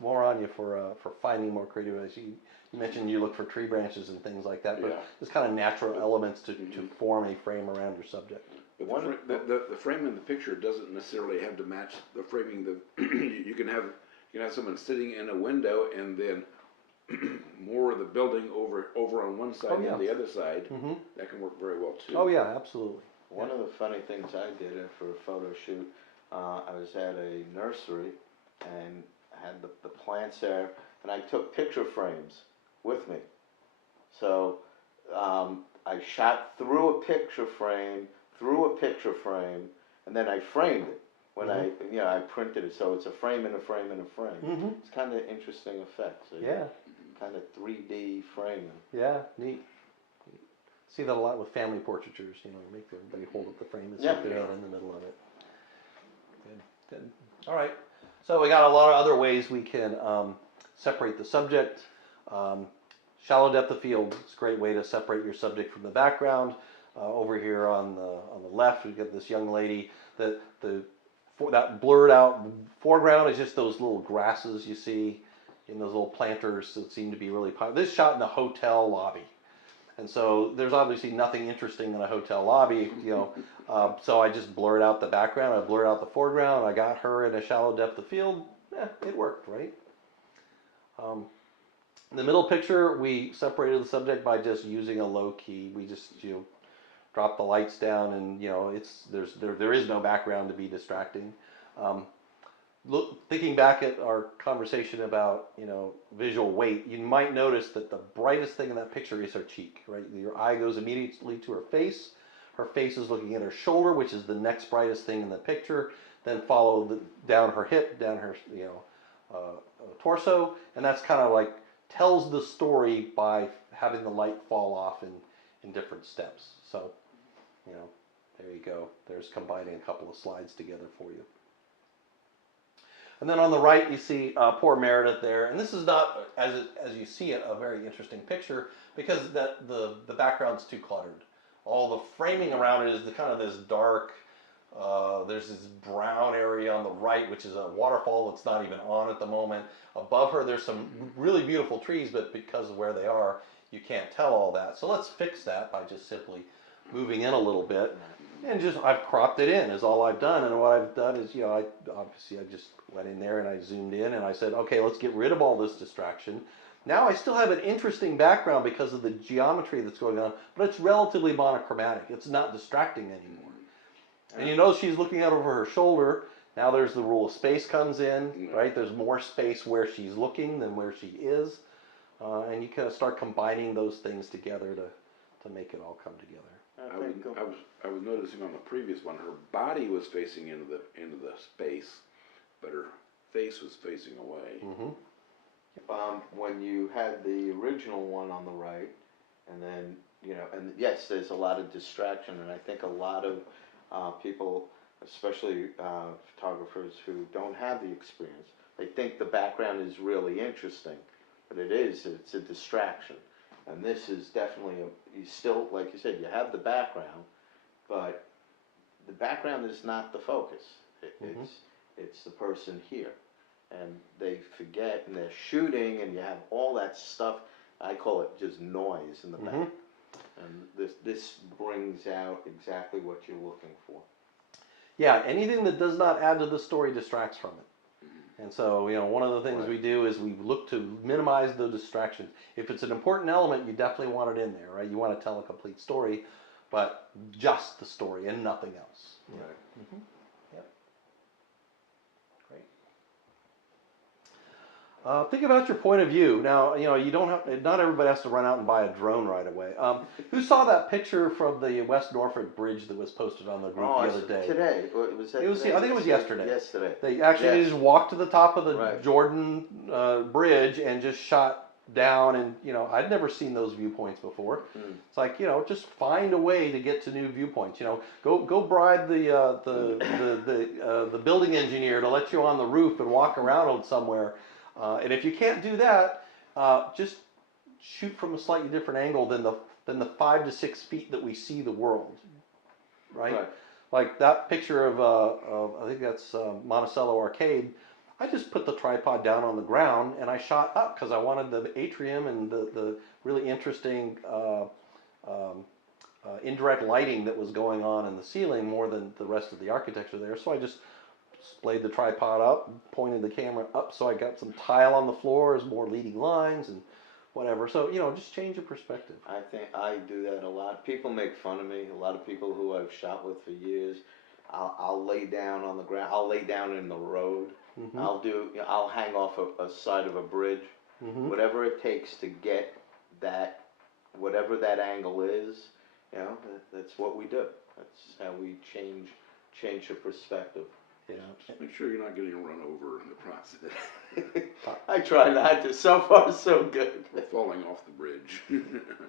more on you for finding more creative ways. You mentioned you look for tree branches and things like that, but Yeah. just kind of natural elements to form a frame around your subject. But the frame in the picture doesn't necessarily have to match the framing. You can have someone sitting in a window and then more of the building over on one side Oh, yeah. than the other side. Mm-hmm. That can work very well too. Oh yeah, absolutely. One of the funny things I did for a photo shoot, I was at a nursery and had the plants there, and I took picture frames with me. So I shot through a picture frame, and then I framed it. When I printed it, so it's a frame and a frame and a frame. Mm-hmm. It's kind of interesting effect. So Yeah, kind of 3D framing. yeah, neat. See that a lot with family portraitures. You know, make everybody hold up the frame and Yeah. stick it out in the middle of it. Good, good. All right. So we got a lot of other ways we can separate the subject. Shallow depth of field is a great way to separate your subject from the background. Over here on the left, we've got this young lady. That blurred out foreground is just those little grasses you see in those little planters that seem to be really popular. This is shot in a hotel lobby. And so there's obviously nothing interesting in a hotel lobby, so I just blurred out the background, I blurred out the foreground, I got her in a shallow depth of field. It worked, right? In the middle picture, we separated the subject by just using a low key. We just drop the lights down, and there is no background to be distracting. Thinking back at our conversation about visual weight, you might notice that the brightest thing in that picture is her cheek. Right, your eye goes immediately to her face. Her face is looking at her shoulder, which is the next brightest thing in the picture. Then follow down her hip, down her torso, and that's kind of like tells the story by having the light fall off in different steps. So, there you go. There's combining a couple of slides together for you. And then on the right, you see poor Meredith there. And this is not, as you see it, a very interesting picture because the background's too cluttered. All the framing around it is kind of this dark, there's this brown area on the right, which is a waterfall that's not even on at the moment. Above her, there's some really beautiful trees, but because of where they are, you can't tell all that. So let's fix that by just simply moving in a little bit. And I've cropped it in is all I've done. And what I've done is, I just went in there and I zoomed in and I said, okay, let's get rid of all this distraction. Now I still have an interesting background because of the geometry that's going on, but it's relatively monochromatic. It's not distracting anymore. And you know she's looking out over her shoulder. Now there's the rule of space comes in, right? There's more space where she's looking than where she is. And you kind of start combining those things together to make it all come together. I was noticing on the previous one, her body was facing into the space, but her face was facing away. Mm-hmm. When you had the original one on the right, and then and yes, there's a lot of distraction, and I think a lot of people, especially photographers who don't have the experience, they think the background is really interesting, but it's a distraction. And this is definitely you still, like you said, you have the background, but the background is not the focus. It's the person here, and they forget, and they're shooting, and you have all that stuff. I call it just noise in the back. And this brings out exactly what you're looking for. Yeah, anything that does not add to the story distracts from it. And so, one of the things Right. we do is we look to minimize the distractions. If it's an important element, you definitely want it in there, right? You want to tell a complete story, but just the story and nothing else. Right. Yep. Great. Think about your point of view. Now, you don't have, not everybody has to run out and buy a drone right away. Who saw that picture from the West Norfolk Bridge that was posted on the group the other day? Today. Was that It was. today? I think it was yesterday. Yesterday. They actually Yes. just walked to the top of the Right. Jordan Bridge and just shot down. And I'd never seen those viewpoints before. Mm. It's like just find a way to get to new viewpoints. Go bribe the building engineer to let you on the roof and walk around somewhere. And if you can't do that, just shoot from a slightly different angle than the 5 to 6 feet that we see the world, right? Like that picture of I think that's Monticello Arcade. I just put the tripod down on the ground and I shot up because I wanted the atrium and the really interesting indirect lighting that was going on in the ceiling more than the rest of the architecture there. So I just laid the tripod up, pointed the camera up, so I got some tile on the floor as more leading lines and whatever. So just change your perspective. I think I do that a lot. People make fun of me. A lot of people who I've shot with for years. I'll lay down on the ground. I'll lay down in the road. Mm-hmm. I'll hang off a side of a bridge. Mm-hmm. Whatever it takes to get that, whatever that angle is. That's what we do. That's how we change your perspective. Yeah. Just make sure you're not getting run over in the process. I try not to. So far, so good. Or falling off the bridge.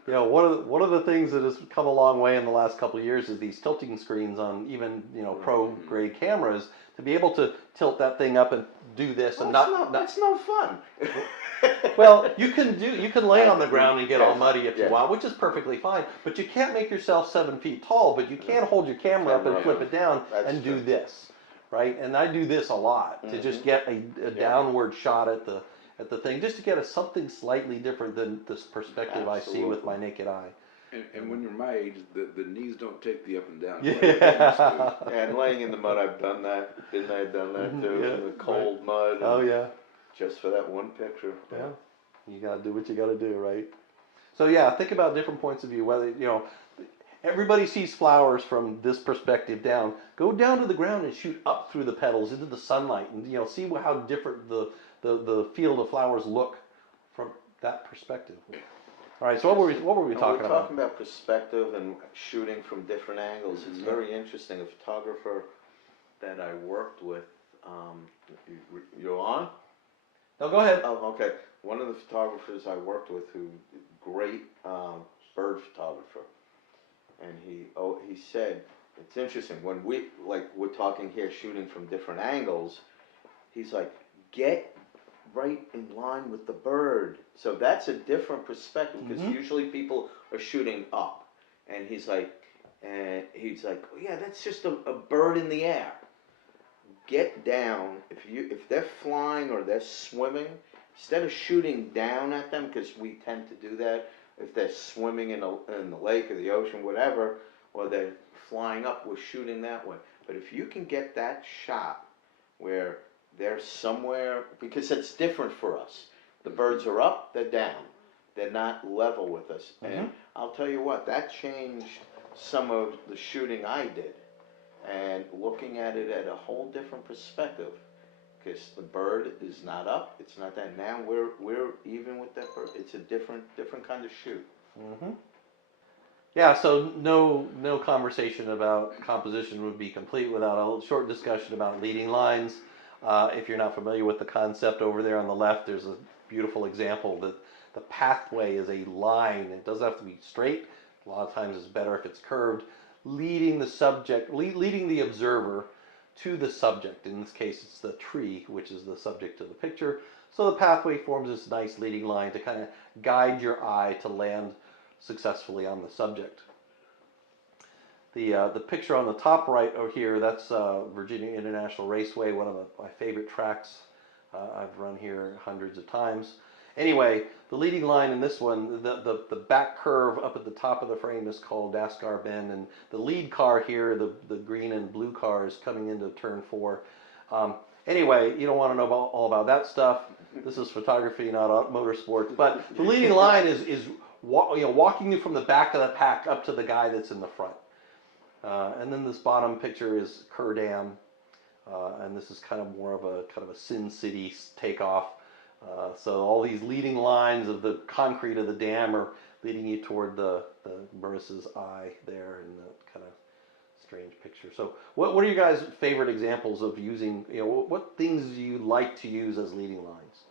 One of the things that has come a long way in the last couple of years is these tilting screens on even pro grade cameras to be able to tilt that thing up and do this and not. That's no fun. Well, you can lay on the ground and get all muddy if you Yes. want, which is perfectly fine. But you can't make yourself 7 feet tall. But you can hold your camera up and flip it down That's and do true. this, right? And I do this a lot to just get a downward shot at the thing, just to get something slightly different than this perspective I see with my naked eye. And when you're my age, the knees don't take the up and down. Yeah. And laying in the mud, I've done that. Didn't I have done that too? Yeah, In the cold mud. Oh yeah. Just for that one picture. Yeah. You gotta do what you gotta do, right? So yeah, think about different points of view. Whether everybody sees flowers from this perspective down. Go down to the ground and shoot up through the petals into the sunlight, and see how different the field of flowers look from that perspective. All right. So what were we talking We're about? talking about perspective and shooting from different angles. It's very interesting. A photographer that I worked with. You're on? No, go ahead. Oh, okay. One of the photographers I worked with, who great bird photographer, and he said it's interesting when we're talking here shooting from different angles. He's like, get right in line with the bird. So that's a different perspective because usually people are shooting up, and he's like, oh yeah, that's just a bird in the air. Get down. If they're flying or they're swimming, instead of shooting down at them, because we tend to do that. If they're swimming in the lake or the ocean, whatever, or they're flying up, we're shooting that way. But if you can get that shot where they're somewhere, because it's different for us. The birds are up, they're down. They're not level with us. And I'll tell you what, that changed some of the shooting I did. And looking at it at a whole different perspective, because the bird is not up, it's not that. Now we're even with that bird. It's a different kind of shoot. Mm-hmm. Yeah. So no conversation about composition would be complete without a short discussion about leading lines. If you're not familiar with the concept, over there on the left, there's a beautiful example that the pathway is a line. It doesn't have to be straight. A lot of times it's better if it's curved. Leading the observer to the subject. In this case, it's the tree, which is the subject of the picture. So the pathway forms this nice leading line to kind of guide your eye to land successfully on the subject. The picture on the top right over here, that's Virginia International Raceway, one of my favorite tracks. I've run here hundreds of times. Anyway, the leading line in this one, the back curve up at the top of the frame is called Daskar Bend, and the lead car here, the green and blue car, is coming into turn 4. Anyway, you don't want to know all about that stuff. This is photography, not motorsports. But the leading line is walking you from the back of the pack up to the guy that's in the front. And then this bottom picture is Kerr Dam, and this is kind of more of a Sin City takeoff. So all these leading lines of the concrete of the dam are leading you toward the Marissa's Eye there, and that kind of strange picture. So what are your guys' favorite examples of using, what things do you like to use as leading lines?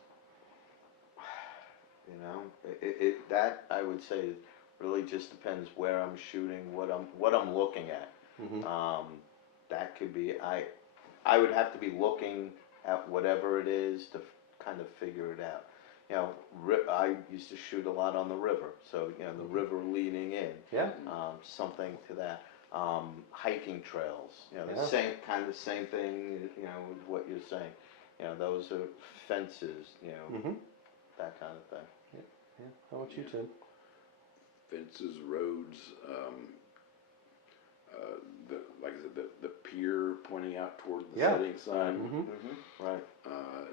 That I would say really just depends where I'm shooting, what I'm looking at. Mm-hmm. That could be, I would have to be looking at whatever it is to kind of figure it out. I used to shoot a lot on the river, so the river leading in. Yeah. Something to that. Hiking trails. The Yeah. same thing. With what you're saying. Those are fences. Mm-hmm. That kind of thing. Yeah. How about you, Tim? Fences, roads, like I said, the pier pointing out toward the Yeah. setting sun. Mm-hmm. Right.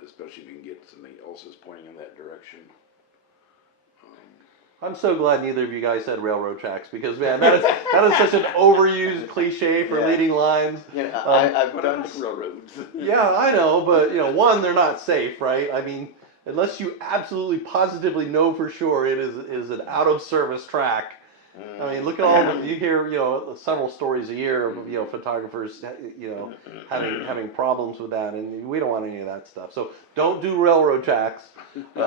Especially if you can get something else that's pointing in that direction. I'm so glad neither of you guys said railroad tracks, because man, that is such an overused cliche for Yeah. leading lines. I've But I done like railroads. Yeah, I know, but one, they're not safe, right? I mean, unless you absolutely positively know for sure it is an out of service track. I mean, look at all you hear, several stories a year of photographers, having problems with that, and we don't want any of that stuff. So don't do railroad tracks. There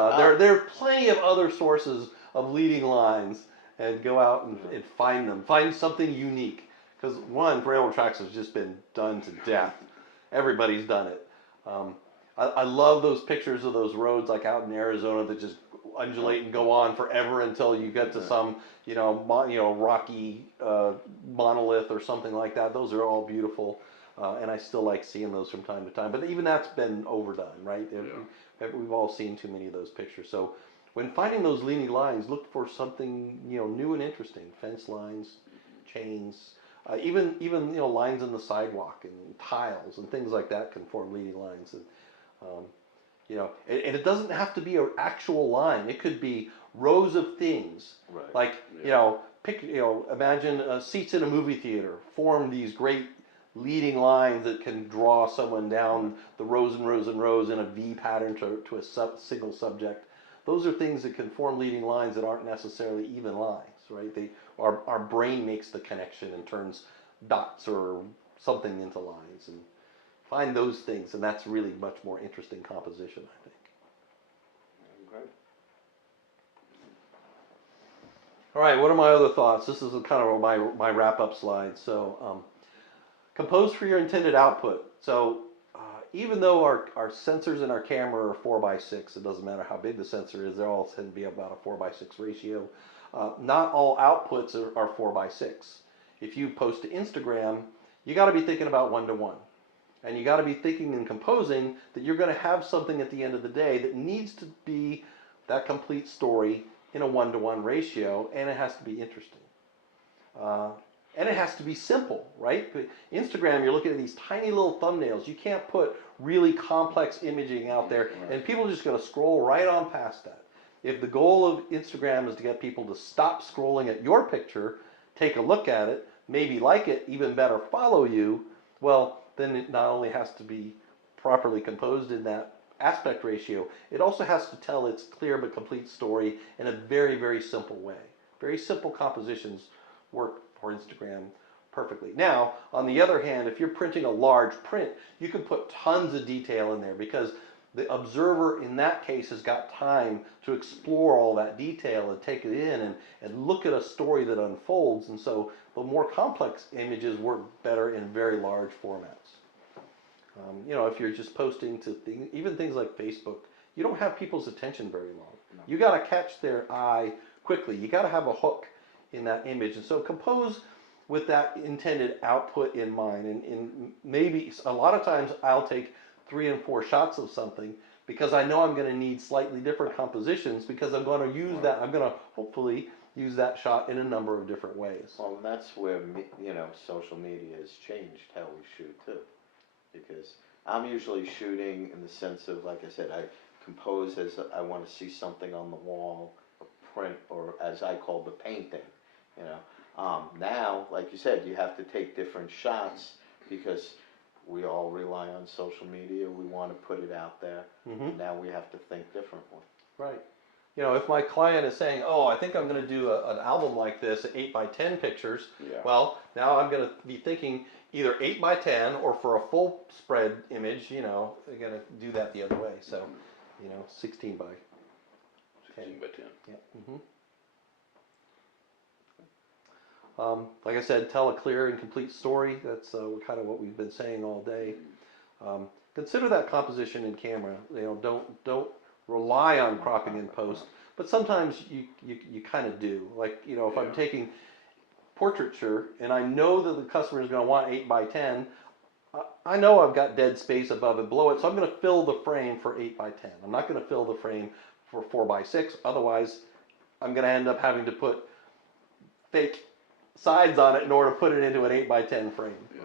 are plenty of other sources of leading lines, and go out and find them. Find something unique, because railroad tracks has just been done to death. Everybody's done it. I love those pictures of those roads like out in Arizona that just undulate and go on forever until you get to some rocky monolith or something like that. Those are all beautiful, and I still like seeing those from time to time. But even that's been overdone, right? We've all seen too many of those pictures. So when finding those leading lines, look for something new and interesting. Fence lines, chains, even lines in the sidewalk and tiles and things like that can form leading lines. And and it doesn't have to be an actual line. It could be rows of things. Right. Like, imagine seats in a movie theater form these great leading lines that can draw someone down the rows and rows and rows in a V pattern to a single subject. Those are things that can form leading lines that aren't necessarily even lines, right? Our brain makes the connection and turns dots or something into lines. And find those things, and that's really much more interesting composition, I think. Okay. All right, what are my other thoughts? This is kind of my wrap-up slide. So, compose for your intended output. So, even though our sensors in our camera are 4:6, it doesn't matter how big the sensor is, they all tend to be about a 4:6 ratio. Not all outputs are 4:6. If you post to Instagram, you got to be thinking about 1:1. And you got to be thinking and composing that you're going to have something at the end of the day that needs to be that complete story in a 1:1 ratio, and it has to be interesting. And it has to be simple, right? Instagram, you're looking at these tiny little thumbnails. You can't put really complex imaging out there, and people are just going to scroll right on past that. If the goal of Instagram is to get people to stop scrolling at your picture, take a look at it, maybe like it, even better, follow you, well, then it not only has to be properly composed in that aspect ratio, it also has to tell its clear but complete story in a very, very simple way. Very simple compositions work for Instagram perfectly. Now, on the other hand, if you're printing a large print, you can put tons of detail in there, because the observer in that case has got time to explore all that detail and take it in and look at a story that unfolds. And so the more complex images work better in very large formats. If you're just posting to even things like Facebook, you don't have people's attention very long. No. You got to catch their eye quickly. You got to have a hook in that image. And so compose with that intended output in mind. And maybe a lot of times I'll take 3 and 4 shots of something, because I know I'm going to need slightly different compositions because I'm going to use that. I'm going to hopefully use that shot in a number of different ways. Well, and that's where, social media has changed how we shoot too. Because I'm usually shooting in the sense of, like I said, I compose as I want to see something on the wall, a print, or as I call the painting, you know. Now, like you said, you have to take different shots because we all rely on social media. We want to put it out there. Mm-hmm. Now we have to think differently. Right. You know, if my client is saying, "Oh, I think I'm going to do an album like this, 8x10 pictures," Yeah. well, now I'm going to be thinking either 8x10 or for a full spread image, you know, they're going to do that the other way. So, you know, 16 by 10. 16 by 10. Yeah. Like I said, tell a clear and complete story. That's kind of what we've been saying all day. Consider that composition in camera. You know, don't rely on cropping in post, but sometimes you kind of do. Like, you know, if I'm taking portraiture and I know that the customer is going to want 8x10, I know I've got dead space above and below it, so I'm going to fill the frame for 8x10. I'm not going to fill the frame for 4x6. Otherwise, I'm going to end up having to put fake sides on it in order to put it into an 8x10 frame. Yeah.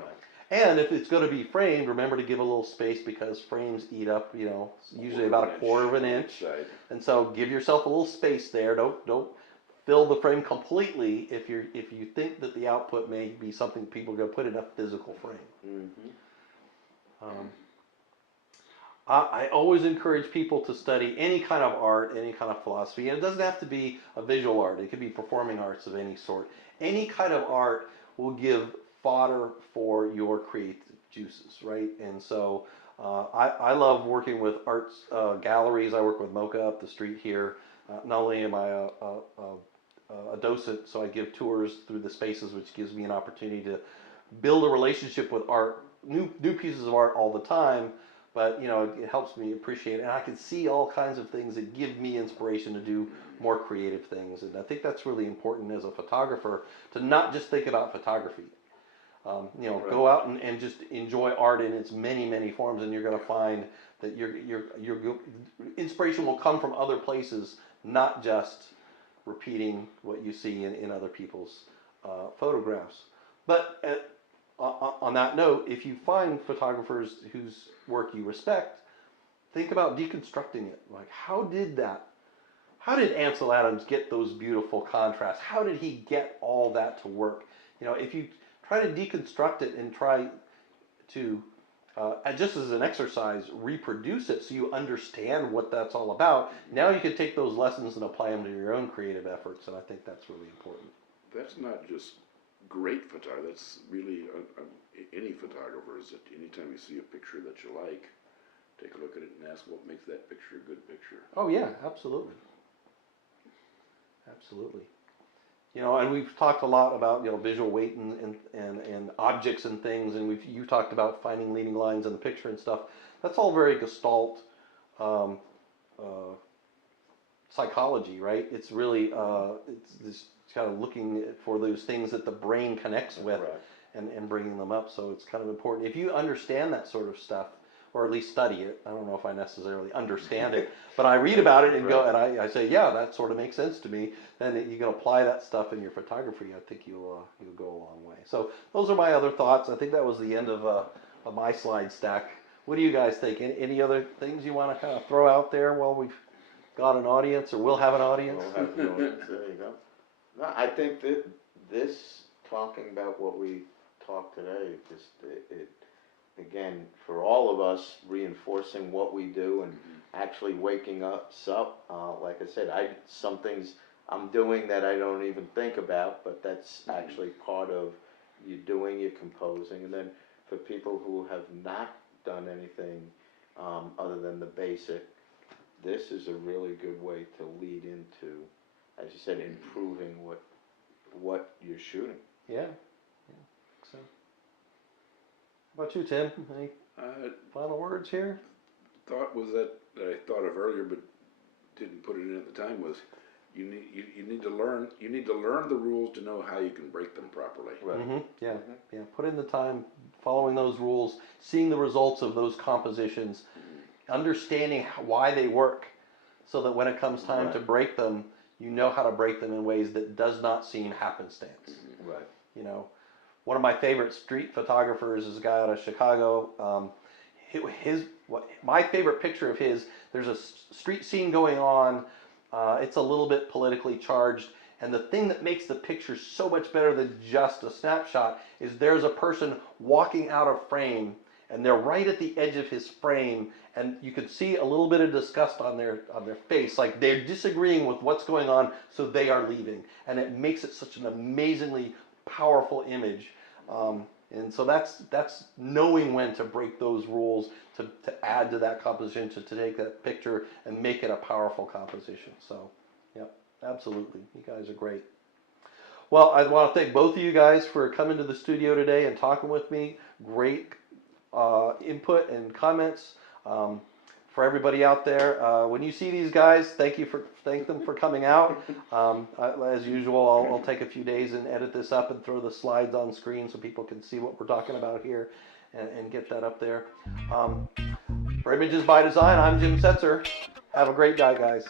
And if it's going to be framed, remember to give a little space because frames eat up, you know, usually about a quarter of an inch. Side. And so give yourself a little space there. Don't fill the frame completely if you think that the output may be something people are going to put in a physical frame. Mm-hmm. I always encourage people to study any kind of art, any kind of philosophy. And it doesn't have to be a visual art. It could be performing arts of any sort. Any kind of art will give fodder for your creative juices, right? And so I love working with arts galleries. I work with MoCA up the street here. Not only am I a docent, so I give tours through the spaces, which gives me an opportunity to build a relationship with art, new pieces of art all the time. But, you know, it helps me appreciate it. And I can see all kinds of things that give me inspiration to do more creative things. And I think that's really important as a photographer to not just think about photography. You know, go out and just enjoy art in its many, many forms, and you're going to find that your inspiration will come from other places, not just repeating what you see in other people's photographs. But on that note, if you find photographers whose work you respect, think about deconstructing it. Like, how did Ansel Adams get those beautiful contrasts? How did he get all that to work? You know, if you try to deconstruct it and try to, just as an exercise, reproduce it so you understand what that's all about, now you can take those lessons and apply them to your own creative efforts, and I think that's really important. That's not just great photography, that's really any photographer, is that anytime you see a picture that you like, take a look at it and ask what makes that picture a good picture. Oh yeah, absolutely. Absolutely. You know, and we've talked a lot about, you know, visual weight and objects and things, and you talked about finding leading lines in the picture and stuff. That's all very Gestalt psychology, right? It's really it's this kind of looking for those things that the brain connects with and bringing them up. So it's kind of important. If you understand that sort of stuff, or at least study it. I don't know if I necessarily understand it, but I read about it and go, and I say, yeah, that sort of makes sense to me. Then you can apply that stuff in your photography. I think you'll go a long way. So those are my other thoughts. I think that was the end of my slide stack. What do you guys think? Any other things you want to kind of throw out there while we've got an audience, or will have an audience? We'll have an audience. There you go. No, I think that this, talking about what we talked today, just it again, for all of us, reinforcing what we do and actually waking us up. Like I said, some things I'm doing that I don't even think about, but that's actually part of you doing your composing. And then for people who have not done anything other than the basic, this is a really good way to lead into, as you said, improving what you're shooting. Yeah. So. How about you, Tim? Any final words here? Thought was that I thought of earlier, but didn't put it in at the time, was you need to learn the rules to know how you can break them properly. Right. Mm-hmm. Yeah. Yeah. Put in the time, following those rules, seeing the results of those compositions, understanding why they work, so that when it comes time Right. to break them, you know how to break them in ways that does not seem happenstance. Right. You know, one of my favorite street photographers is a guy out of Chicago. My favorite picture of his, there's a street scene going on. It's a little bit politically charged, and the thing that makes the picture so much better than just a snapshot is there's a person walking out of frame, and they're right at the edge of his frame, and you can see a little bit of disgust on their face, like they're disagreeing with what's going on, so they are leaving, and it makes it such an amazingly powerful image. And so that's knowing when to break those rules, to add to that composition, to take that picture and make it a powerful composition. So, yep, absolutely. You guys are great. Well, I want to thank both of you guys for coming to the studio today and talking with me. Great input and comments. For everybody out there, when you see these guys, thank them for coming out. As usual, I'll take a few days and edit this up and throw the slides on screen so people can see what we're talking about here and get that up there. For Images by Design, I'm Jim Setzer. Have a great day, guys.